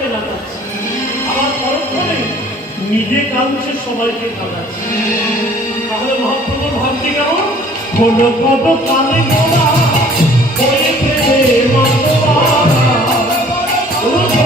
সবাইকে নাচাচ্ছে, আবার পরক্ষণে নিজে কাঁদছে, সবাইকে কাঁদাচ্ছে। তাহলে মহাপ্রভুর ভাবটি কেমন? কোনো কত কানে গোড়া হয়ে ফেলে মাতোয়ারা, উঠে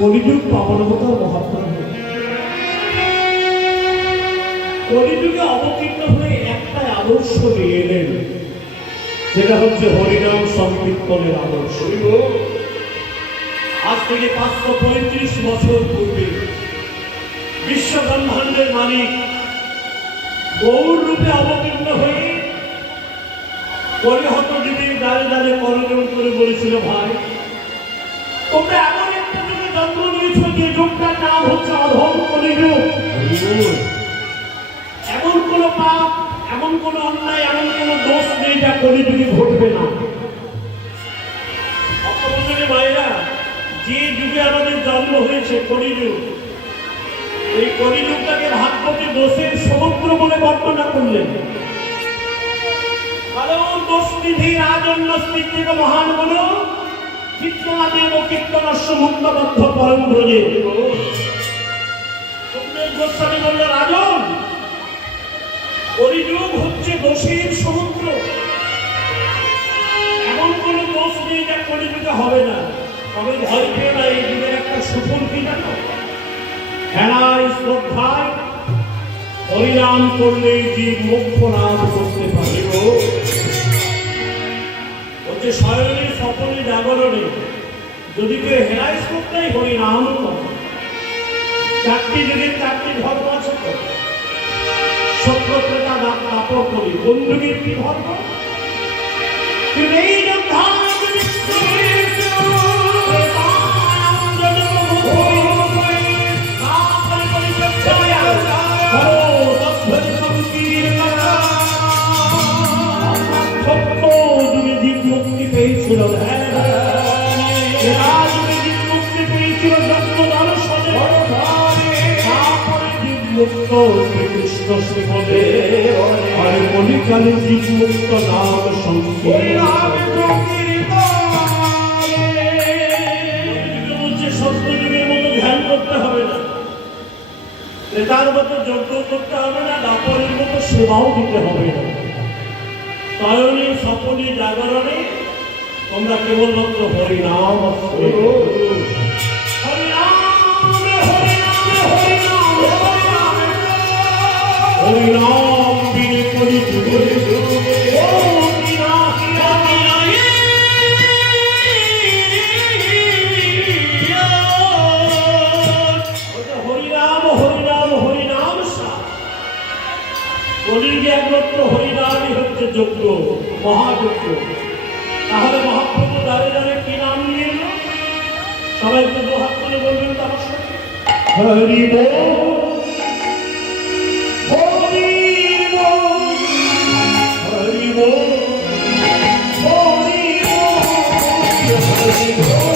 কলিযুগ পাবনবতার মহাপ্রভু কলিযুগে অবতীর্ণ হয়ে একটা আদর্শ নিয়ে এলেন, সেটা হচ্ছে হরিনাম সংকীর্তনের আদর্শ। আজ থেকে 535 বছর পূর্বে বিশ্ব ব্রহ্মাণ্ডের মালিক গৌর রূপে অবতীর্ণ হয়ে পরিহত জীবের দ্বারে দ্বারে করজোড় করে বলেছিল, ভাই তোমরা এমন একটা যুগে জন্ম নিয়েছ যে যুগটার নাম হচ্ছে অধম কলিযুগ। এমন কোন পাপ, এমন কোন অন্যায়, এমন কোন দোষ নেই যা কলিযুগে ঘটবে না। অপরজনে ভাইরা, যে যুগে আমাদের জন্ম হয়েছে কলিযুগ, এই কলিযুগটাকে ভাগবতী দোষের সমুদ্র বলে বর্ণনা করলেন। কারণ দোষ নিধি রাজন্য স্মৃতিক মহান বল চিত্তমাদেব কীর্তনস্য মুক্তবদ্ধ পরম ব্রজে। সুখদেব গোস্বামী বলল, রাজন, কলিযুগ হচ্ছে দোষের সমুদ্র। এমন কোন দোষ নেই যা কলিযুগে হবে না। তবে ভয় পেয়ে না, এই যুগের একটা সুফল কি জানো? হেলায় শ্রদ্ধায় হরিনাম করলে যে মোক্ষ লাভ করতে পারে। হচ্ছে শয়নে স্বপনে জাগরণে যদি কেউ হেলায় শ্রদ্ধায় হরিনাম করে, 4টি যুগের 4টি ধর্ম আছে তো, সত্য ত্রেতা দাপর করি। কোন যুগের কি ধর্ম? মুক্তি পেয়েছিল, মুক্ত শ্রীকৃষ্ণ শ্রীপদে মণিকালে জীব মুক্ত নাম সত্যযুগের মতো ধ্যান করতে হবে না, তার মতো যজ্ঞ করতে হবে না, দাপরের মতো সেবাও দিতে হবে না। শয়নে স্বপনে জাগরণে তোমরা কেবলমাত্র হরিনাম হরিনাম বিনে কলিযুগ হরিনাম হরিনাম হরিনাম কলিযুগে একমাত্র হরিনামই হচ্ছে যজ্ঞ, মহাযজ্ঞ। তাহলে মহাপ্রভু দ্বারে দ্বারে কি নাম নিয়ে এলো? সবাই তো হাত করে বলবেন তার সাথে, হরি বল হরি বল হরি বল হরি বল হরি বল।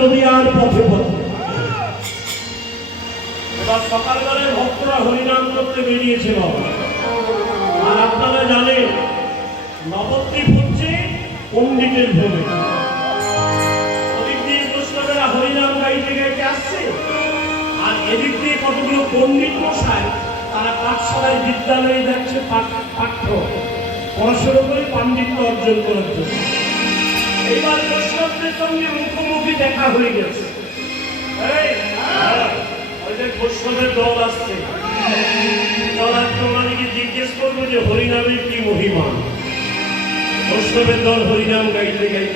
নদিয়ার পথে পথে এবার সকালবেলায় ভক্তরা হরিনাম করতে বেরিয়েছে বাবা। আর আপনারা জানেন নবদ্বীপ হচ্ছে পণ্ডিতের ভূমি। ওদিক দিয়ে বৈষ্ণবেরা হরিনাম গাইতে গাইতে আসছে, আর এদিক দিয়ে কতগুলো পণ্ডিত মশাই তারা পাঠশালায় বিদ্যালয়ে যাচ্ছে পাঠ্য পড়াশোনা করে পাণ্ডিত্য অর্জন করার জন্য। এইবার বৈষ্ণবদের সঙ্গে মুখোমুখি দেখা হয়ে গেছে। বৈষ্ণবের দল আসছে, তোমাদেরকে জিজ্ঞেস করবো যে হরিনামের কি মহিমা। বৈষ্ণবের দল হরিনাম গাইতে গাইতে